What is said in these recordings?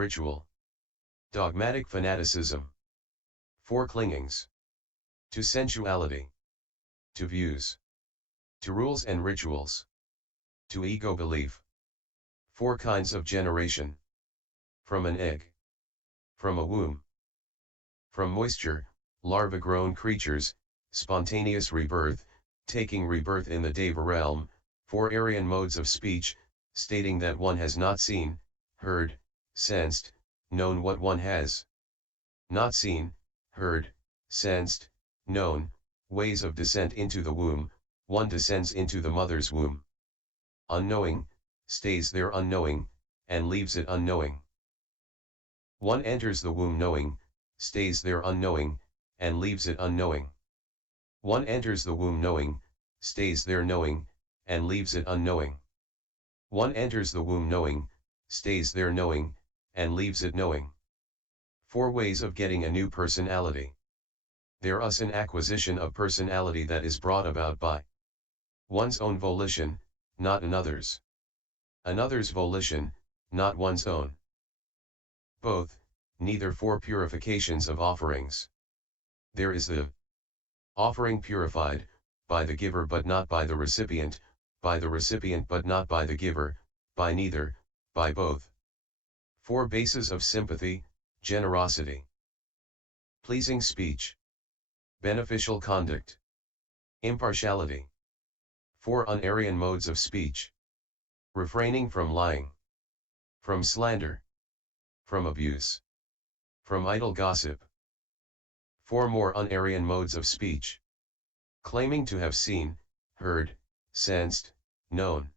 ritual. Dogmatic fanaticism. 4 clingings. To sensuality. To views. To rules and rituals. To ego belief. 4 kinds of generation. From an egg. From a womb. From moisture, larva-grown creatures, spontaneous rebirth, taking rebirth in the Deva realm, 4 Aryan modes of speech, stating that one has not seen, heard, sensed, known what one has not seen, heard, sensed, known, ways of descent into the womb, one descends into the mother's womb. Unknowing, stays there unknowing, and leaves it unknowing. One enters the womb knowing, stays there unknowing, and leaves it unknowing. One enters the womb knowing, stays there knowing, and leaves it unknowing. One enters the womb knowing, stays there knowing, and leaves it knowing. 4 ways of getting a new personality. There is an acquisition of personality that is brought about by one's own volition, not another's. Another's volition, not one's own. Both, neither. 4 purifications of offerings. There is the offering purified, by the giver but not by the recipient, by the recipient but not by the giver, by neither, by both. 4 bases of sympathy, generosity. Pleasing speech. Beneficial conduct. Impartiality. 4 un-Aryan modes of speech. Refraining from lying. From slander. From abuse. From idle gossip. 4 more un-Aryan modes of speech. Claiming to have seen, heard, sensed, known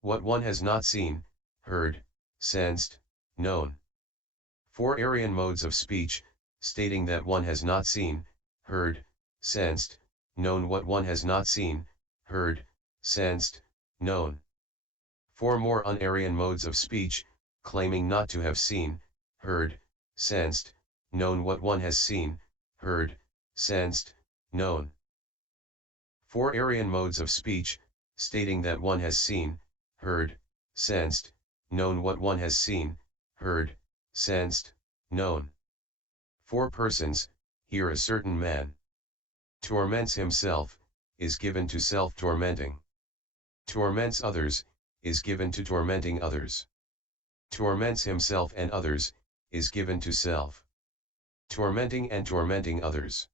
what one has not seen, heard, sensed, known. 4 Aryan modes of speech, stating that one has not seen, heard, sensed, known what one has not seen, heard, sensed, known. 4 more un-Aryan modes of speech, claiming not to have seen, heard, sensed, known what one has seen, heard, sensed, known. 4 Aryan modes of speech, stating that one has seen, heard, sensed, known what one has seen, heard, sensed, known. 4 persons, here a certain man torments himself, is given to self-tormenting. Torments others, is given to tormenting others. Torments himself and others, is given to self. Tormenting and tormenting others.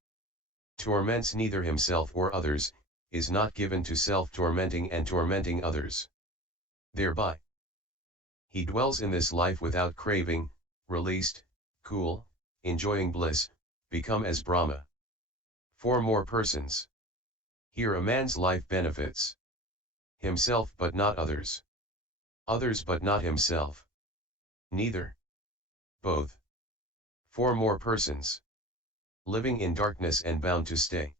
Torments neither himself or others, is not given to self-tormenting and tormenting others. Thereby, he dwells in this life without craving, released, cool, enjoying bliss, become as Brahma. 4 more persons. Here a man's life benefits himself but not others. Others but not himself. Neither. Both. 4 more persons. Living in darkness and bound to stay.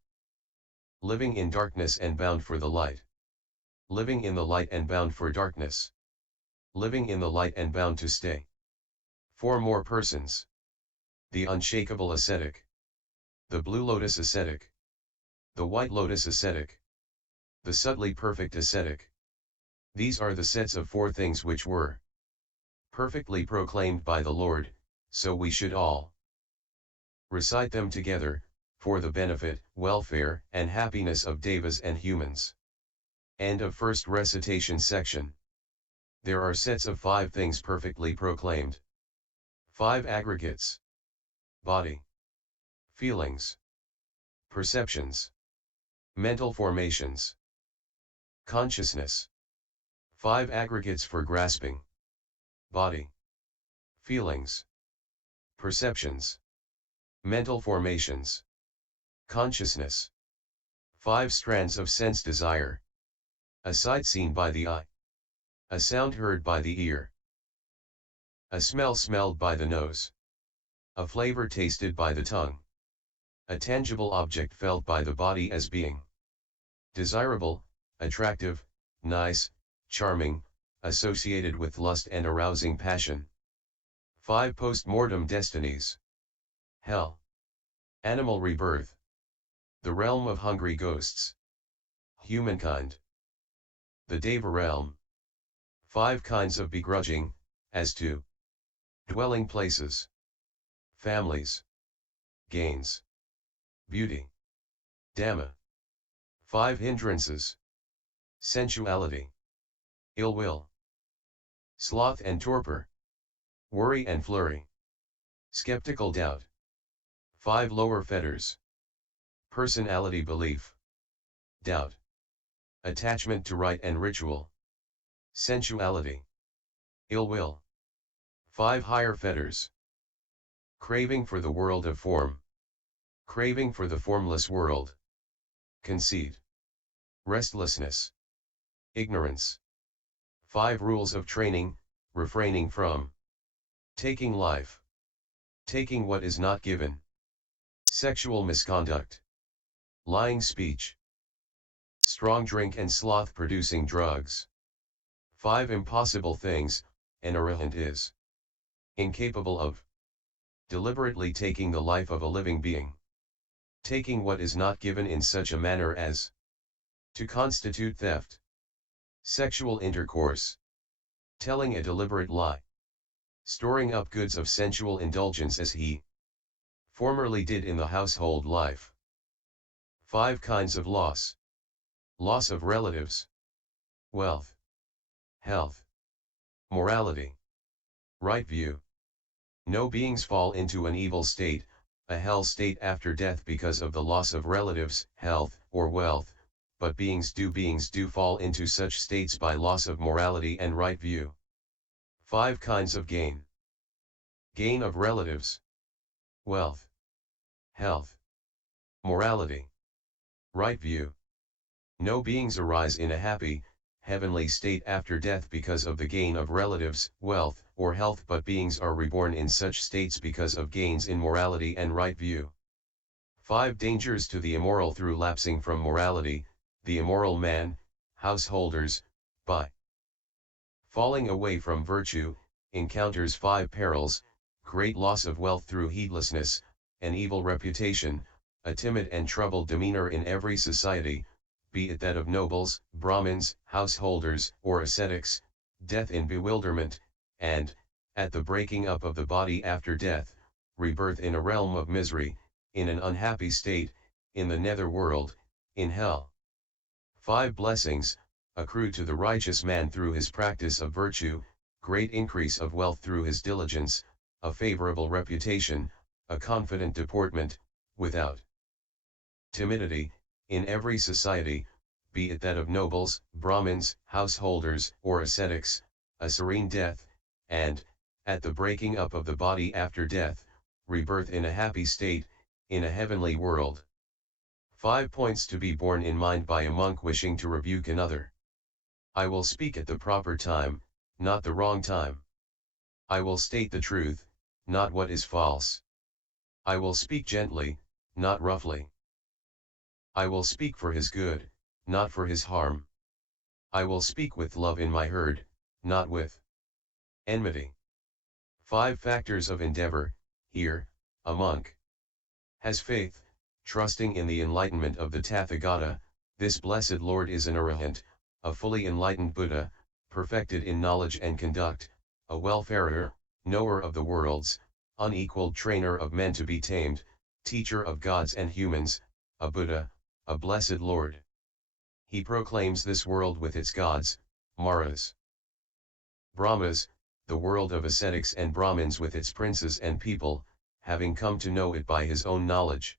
Living in darkness and bound for the light. Living in the light and bound for darkness. Living in the light and bound to stay. 4 more persons. The unshakable ascetic. The blue lotus ascetic. The white lotus ascetic. The subtly perfect ascetic. These are the sets of 4 things which were perfectly proclaimed by the Lord, so we should all recite them together, for the benefit, welfare, and happiness of devas and humans. End of first recitation section. There are sets of 5 things perfectly proclaimed. 5 aggregates. Body. Feelings. Perceptions. Mental formations. Consciousness. 5 aggregates for grasping. Body. Feelings. Perceptions. Mental formations. Consciousness. 5 strands of sense desire. A sight seen by the eye. A sound heard by the ear. A smell smelled by the nose. A flavor tasted by the tongue. A tangible object felt by the body as being desirable, attractive, nice, charming, associated with lust and arousing passion. 5 post-mortem destinies. Hell. Animal rebirth. The realm of hungry ghosts. Humankind. The Deva realm. 5 kinds of begrudging, as to dwelling places, families, gains, beauty, Dhamma. 5 hindrances, sensuality, ill will, sloth and torpor, worry and flurry, skeptical doubt. 5 lower fetters, personality belief, doubt, attachment to rite and ritual, sensuality, ill will. 5 higher fetters, craving for the world of form, craving for the formless world, conceit, restlessness, ignorance. 5 rules of training, refraining from, taking life, taking what is not given, sexual misconduct, lying speech, strong drink and sloth producing drugs. 5 impossible things, an Arahant is incapable of deliberately taking the life of a living being, taking what is not given in such a manner as to constitute theft, sexual intercourse, telling a deliberate lie, storing up goods of sensual indulgence as he formerly did in the household life. 5 kinds of loss, loss of relatives, wealth, health, morality, right view. No beings fall into an evil state, a hell state after death because of the loss of relatives, health, or wealth, but beings do fall into such states by loss of morality and right view. 5 kinds of gain. Gain of relatives, wealth, health, morality, right view. No beings arise in a happy, heavenly state after death because of the gain of relatives, wealth, or health, but beings are reborn in such states because of gains in morality and right view. 5 dangers to the immoral through lapsing from morality. The immoral man, householders, by falling away from virtue, encounters 5 perils, great loss of wealth through heedlessness, an evil reputation, a timid and troubled demeanor in every society, be it that of nobles, Brahmins, householders, or ascetics, death in bewilderment, and, at the breaking up of the body after death, rebirth in a realm of misery, in an unhappy state, in the nether world, in hell. 5 blessings, accrue to the righteous man through his practice of virtue, great increase of wealth through his diligence, a favorable reputation, a confident deportment, without timidity, in every society, be it that of nobles, Brahmins, householders, or ascetics, a serene death, and, at the breaking up of the body after death, rebirth in a happy state, in a heavenly world. 5 points to be borne in mind by a monk wishing to rebuke another. I will speak at the proper time, not the wrong time. I will state the truth, not what is false. I will speak gently, not roughly. I will speak for his good, not for his harm. I will speak with love in my herd, not with enmity. 5 factors of endeavor. Here, a monk has faith, trusting in the enlightenment of the Tathagata. This blessed Lord is an Arahant, a fully enlightened Buddha, perfected in knowledge and conduct, a welfarer, knower of the worlds, unequaled trainer of men to be tamed, teacher of gods and humans, a Buddha, a blessed Lord. He proclaims this world with its gods, Maras, Brahmas, the world of ascetics and Brahmins with its princes and people, having come to know it by his own knowledge.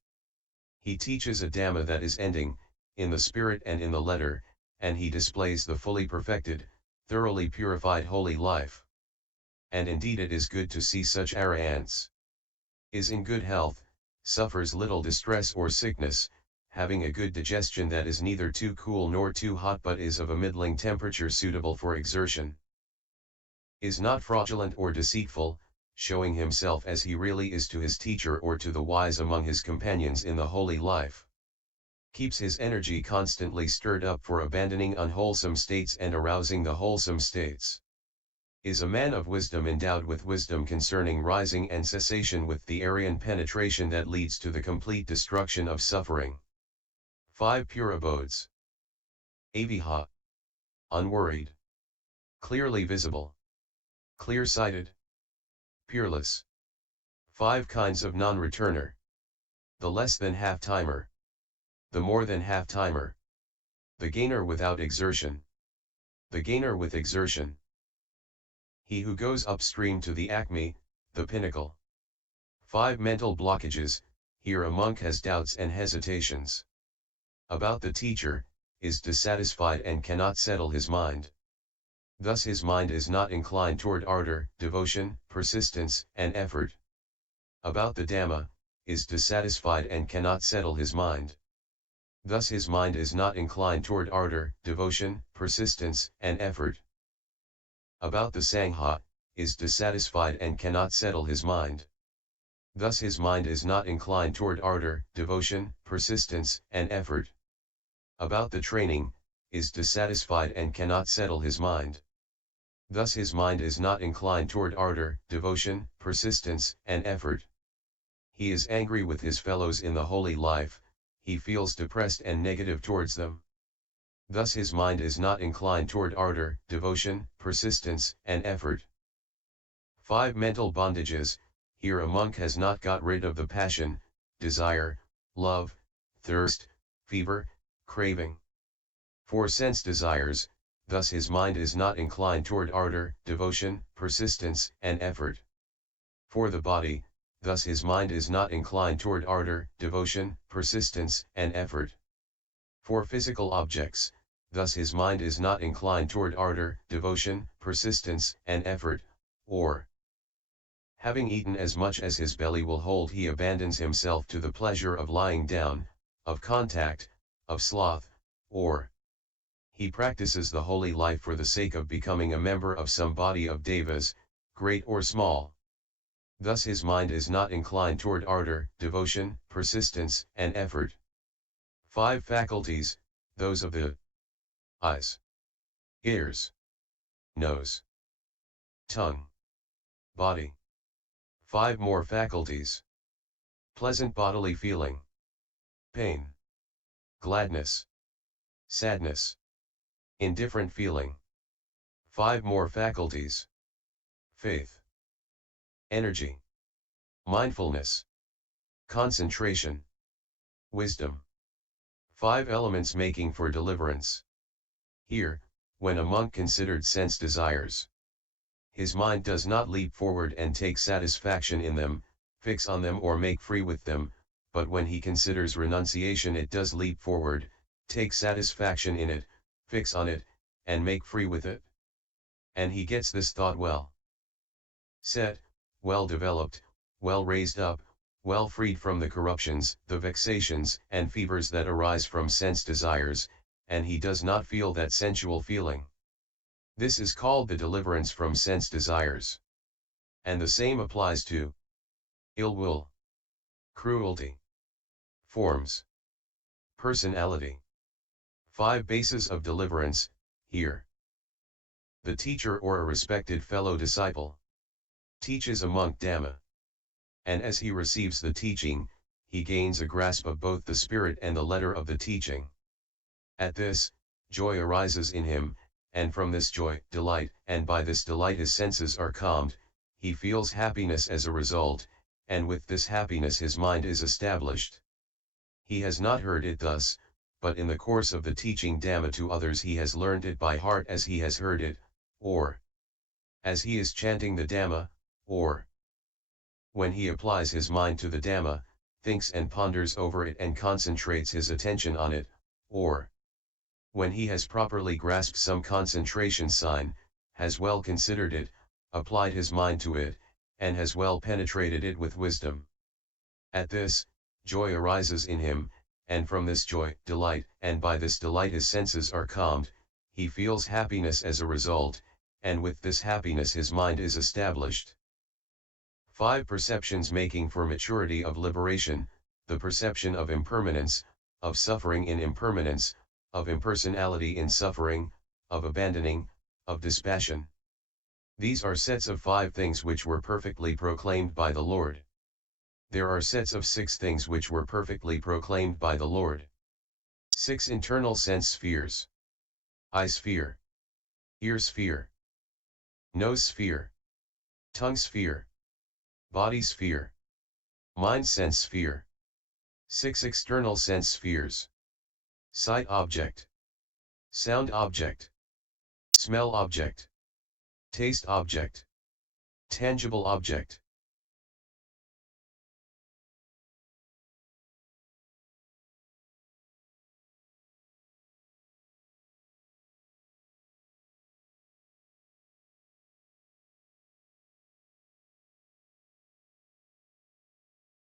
He teaches a Dhamma that is ending, in the spirit and in the letter, and he displays the fully perfected, thoroughly purified holy life. And indeed it is good to see such Arahants. Is in good health, suffers little distress or sickness, having a good digestion that is neither too cool nor too hot but is of a middling temperature suitable for exertion. Is not fraudulent or deceitful, showing himself as he really is to his teacher or to the wise among his companions in the holy life. Keeps his energy constantly stirred up for abandoning unwholesome states and arousing the wholesome states. Is a man of wisdom endowed with wisdom concerning rising and cessation with the Aryan penetration that leads to the complete destruction of suffering. 5 pure abodes. Aviha. Unworried. Clearly visible. Clear-sighted. peerless. 5 kinds of non-returner. The less than half-timer. The more than half-timer. The gainer without exertion. The gainer with exertion. He who goes upstream to the acme, the pinnacle. 5 mental blockages. Here a monk has doubts and hesitations. About the teacher, is dissatisfied and cannot settle his mind. Thus his mind is not inclined toward ardor, devotion, persistence, and effort. About the Dhamma, is dissatisfied and cannot settle his mind. Thus his mind is not inclined toward ardor, devotion, persistence, and effort. About the Sangha, is dissatisfied and cannot settle his mind. Thus his mind is not inclined toward ardor, devotion, persistence, and effort. About the training, is dissatisfied and cannot settle his mind. Thus his mind is not inclined toward ardor, devotion, persistence, and effort. He is angry with his fellows in the holy life, he feels depressed and negative towards them. Thus his mind is not inclined toward ardor, devotion, persistence, and effort. 5 mental bondages. Here a monk has not got rid of the passion, desire, love, thirst, fever, craving. 4 sense desires, thus his mind is not inclined toward ardor, devotion, persistence, and effort. 4 the body, thus his mind is not inclined toward ardor, devotion, persistence, and effort. 4 physical objects, thus his mind is not inclined toward ardor, devotion, persistence, and effort, or having eaten as much as his belly will hold, he abandons himself to the pleasure of lying down, of contact, of sloth, or he practices the holy life for the sake of becoming a member of some body of devas, great or small. Thus his mind is not inclined toward ardor, devotion, persistence, and effort. 5 faculties, those of the eyes, ears, nose, tongue, body. 5 more faculties. Pleasant bodily feeling, pain, gladness, sadness, indifferent feeling. 5 more faculties. Faith, energy, mindfulness, concentration, wisdom. 5 elements making for deliverance. Here, when a monk considered sense desires, his mind does not leap forward and take satisfaction in them, fix on them or make free with them, but when he considers renunciation it does leap forward, take satisfaction in it, fix on it, and make free with it. And he gets this thought well set, well developed, well raised up, well freed from the corruptions, the vexations, and fevers that arise from sense desires, and he does not feel that sensual feeling. This is called the deliverance from sense desires. And the same applies to ill will, cruelty, forms, personality. 5 bases of deliverance. Here, the teacher or a respected fellow disciple teaches a monk Dhamma. And as he receives the teaching, he gains a grasp of both the spirit and the letter of the teaching. At this, joy arises in him, and from this joy, delight, and by this delight his senses are calmed, he feels happiness as a result, and with this happiness his mind is established. He has not heard it thus, but in the course of the teaching Dhamma to others he has learned it by heart as he has heard it, or as he is chanting the Dhamma, or when he applies his mind to the Dhamma, thinks and ponders over it and concentrates his attention on it, or when he has properly grasped some concentration sign, has well considered it, applied his mind to it, and has well penetrated it with wisdom. At this, joy arises in him, and from this joy, delight, and by this delight his senses are calmed, he feels happiness as a result, and with this happiness his mind is established. 5 perceptions making for maturity of liberation, the perception of impermanence, of suffering in impermanence, of impersonality in suffering, of abandoning, of dispassion. These are sets of 5 things which were perfectly proclaimed by the Lord. There are sets of 6 things which were perfectly proclaimed by the Lord. 6 internal sense spheres. Eye sphere, ear sphere, nose sphere, tongue sphere, Body sphere. Mind sense sphere. 6 external sense spheres. Sight object. Sound object. Smell object. Taste object. Tangible object.